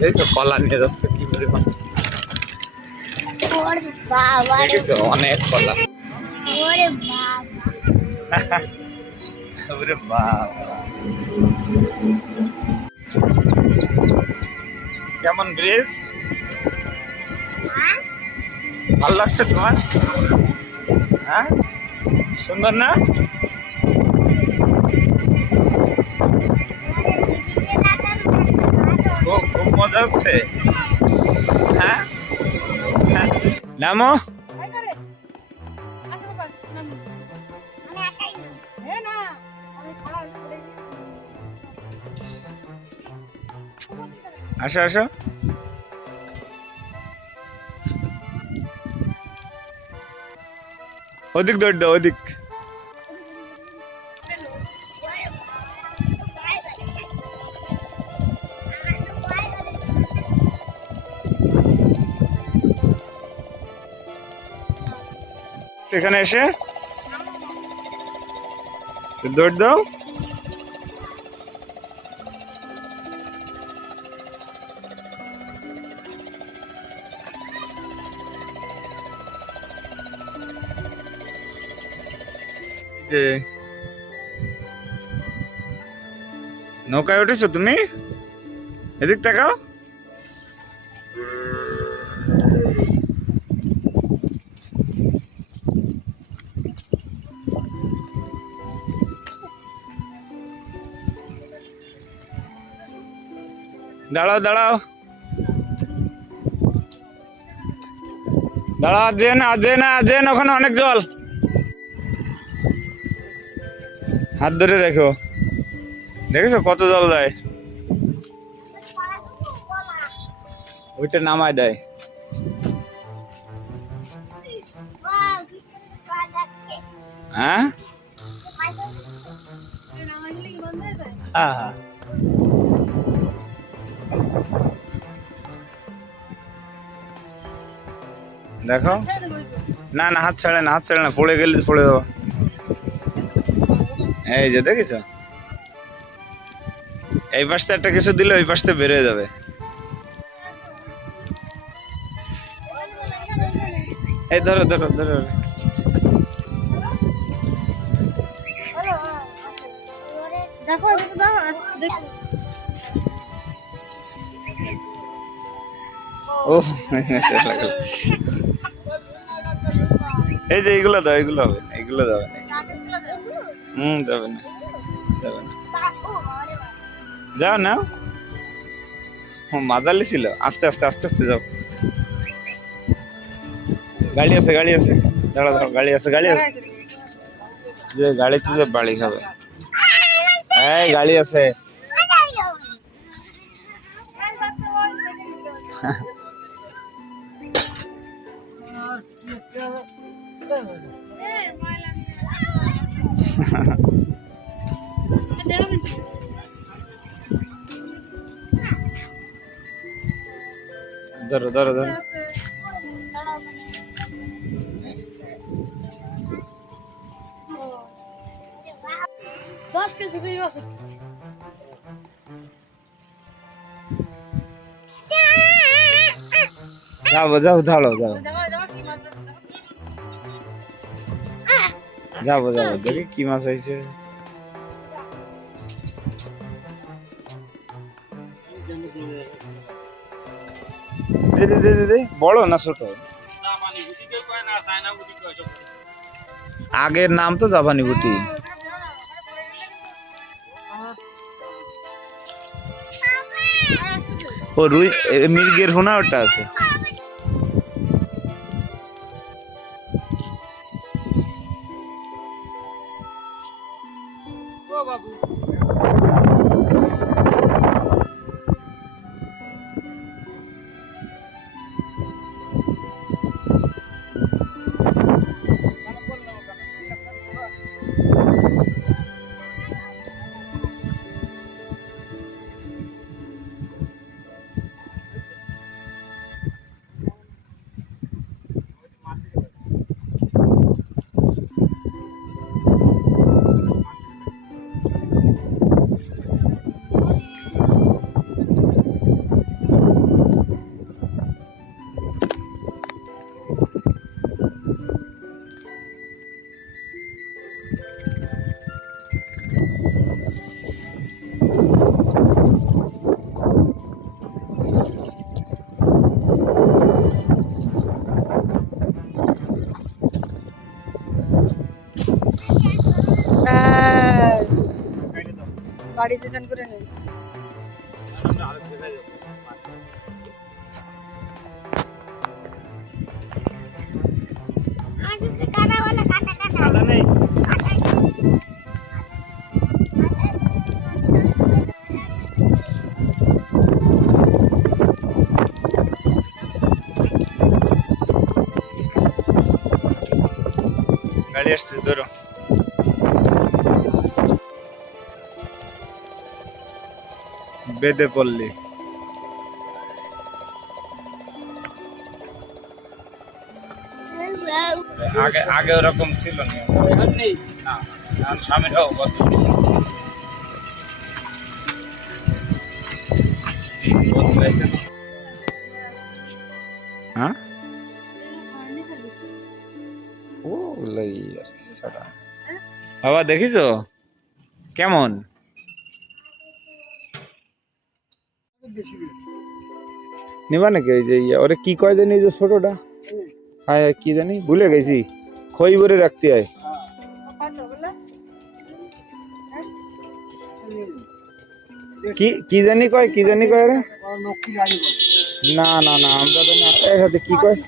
এই তো কলা নিয়ে যাচ্ছে কি পরিমাণ? অনেক কলা। ওরে বাবা। ওরে কেমন ব্রিজ? হ্যাঁ? ভালো লাগছে তোমার? হ্যাঁ? সুন্দর না? খুব মজা হচ্ছে। হ্যাঁ। নামো। আসো আসো। ওদিক দৌড় দাও ওদিক। সেখানে এসে? দৌড় দাও। যে নৌকায় উঠেছো তুমি? এদিক তাকাও। দাঁড়াও দাঁড়াও। দাঁড়াও যে না যে না যে না ওখানে অনেক জল। হাত ধরে রেখো। দেখেছ কত জল দেয়? ওইটা নামায় দেয়। হ্যাঁ? হ্যাঁ হ্যাঁ। দেখো। না না হাত ছাড়ে না হাত ছাড়ে না পড়ে গেলে পড়ে দেবো। এই যে দেখেছ? এই পাশটা একটা কিছু দিলে ওই পাশটা বেরোয় যাবে। এই ধরো ধরো ধরো। দেখো ও লাগল। এই যে এইগুলো দাও এগুলো হবে না এগুলো যাবে না। হুম যাবে না যাবে না। যাও না। ও মাদালি ছিল। আস্তে আস্তে আস্তে আস্তে যাও। গাড়ি আছে গাড়ি আছে। দাঁড়া দাঁড়া গাড়ি আছে গাড়ি আছে। যে গাড়িতে যে বাড়ি খাবে। এই গাড়ি আছে। ধরো ধরো ধরো দশ কেজি দুই বছর যাব যাও ধরো যাব যাব। দেখি কি মাছ হয়েছে দে দে বড় না ছোট? আগের নাম তো জাপানি বুটি ও রুই মির্গের হোনা ওটা আছে। বাবু গাড়িতে চান করে নিন। গাড়ি আসছে ধরো। বেদে পল্লী আগে আগে ওরকম ছিল না। না স্বামীরাও কত। হ্যাঁ? ও লাই বাবা দেখিছো? কেমন? নিবা নাকি ওই যে ইয়ে, ওরে কি কয় জানি যে ছোটটা? হ্যাঁ হ্যাঁ, কি জানি? ভুলে গেছি। খই ভরে রাখতে হয়। কি কি জানি কয় কি জানি কয় রে না না না আমরা তো না এর সাথে কি কয়?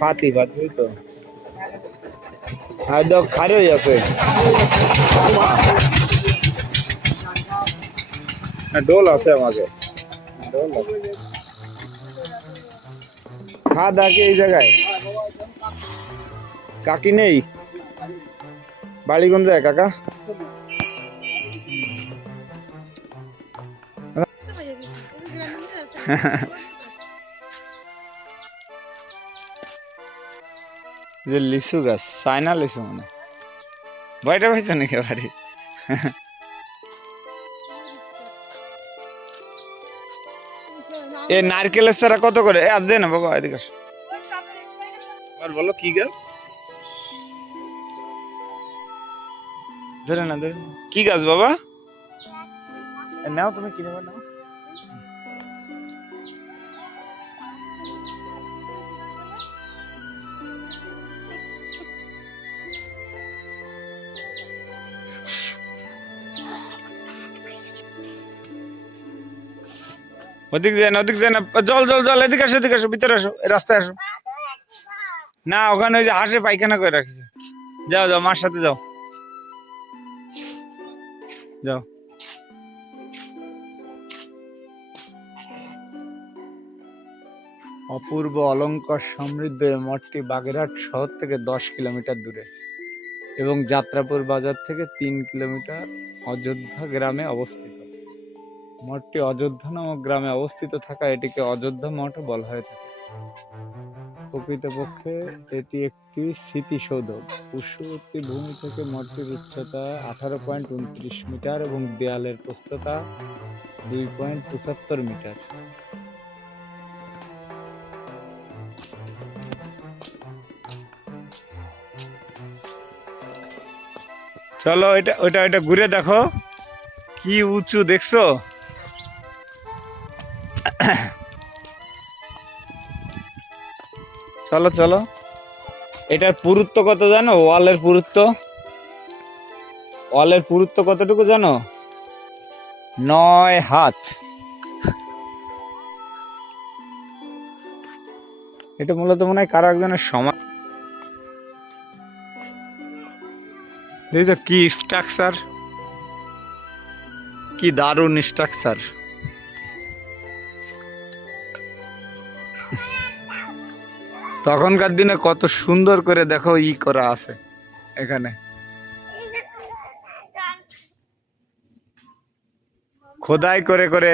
পাতি পাতি তো। আর দেখ খারই আছে। না ডোল আছে আমাকে ডোল আছে খা দাকে এই জায়গায়। কাকি নেই? বাড়ি কোন যায় কাকা? যে লিচু গাছ, চায়না লিচু মানে। বয়টা পাইছো নাকি বাড়ি? এ নারকেলের চারা কত করে আর দে না বাবা এদিকে আসো। আর বলো কি গাছ ধরে না ধরে না। কি গাছ বাবা নাও তুমি কিনে নাও ওদিক যায় না, ওদিক যায় না, জল জল জল, এদিকে আসো এদিকে আসো, ভিতরে আসো রাস্তায় আসো। না, ওখানে ওই যে হাসে পায়খানা করে রাখছে। যাও যাও, মার সাথে যাও। যাও। অপূর্ব অলঙ্কার সমৃদ্ধ এই মঠটি বাগেরহাট শহর থেকে দশ কিলোমিটার দূরে এবং যাত্রাপুর বাজার থেকে তিন কিলোমিটার অযোধ্যা গ্রামে অবস্থিত। মঠটি অযোধ্যা নামক গ্রামে অবস্থিত থাকা এটিকে অযোধ্যা মঠও বলা হয়ে থাকে। প্রকৃতপক্ষে এটি একটি স্মৃতিসৌধ। পুষ্যবর্তী ভূমি থেকে মঠটির উচ্চতা আঠারো পয়েন্ট উনত্রিশ মিটার এবং দেয়ালের প্রস্থতা দুই পয়েন্ট পঁচাত্তর মিটার। চলো এটা ওইটা ওইটা ঘুরে দেখো। কি উঁচু দেখছ? চলো চলো। এটার পুরুত্ব কত জানো? ওয়ালের পুরুত্ব? ওয়ালের পুরুত্ব কতটুকু জানো? নয় হাত। এটা মূলত মনে হয় কারও একজনের সমান। কি স্ট্রাকচার কি দারুণ স্ট্রাকচার তখনকার দিনে কত সুন্দর করে দেখো ই করা আছে এখানে। খোদাই করে করে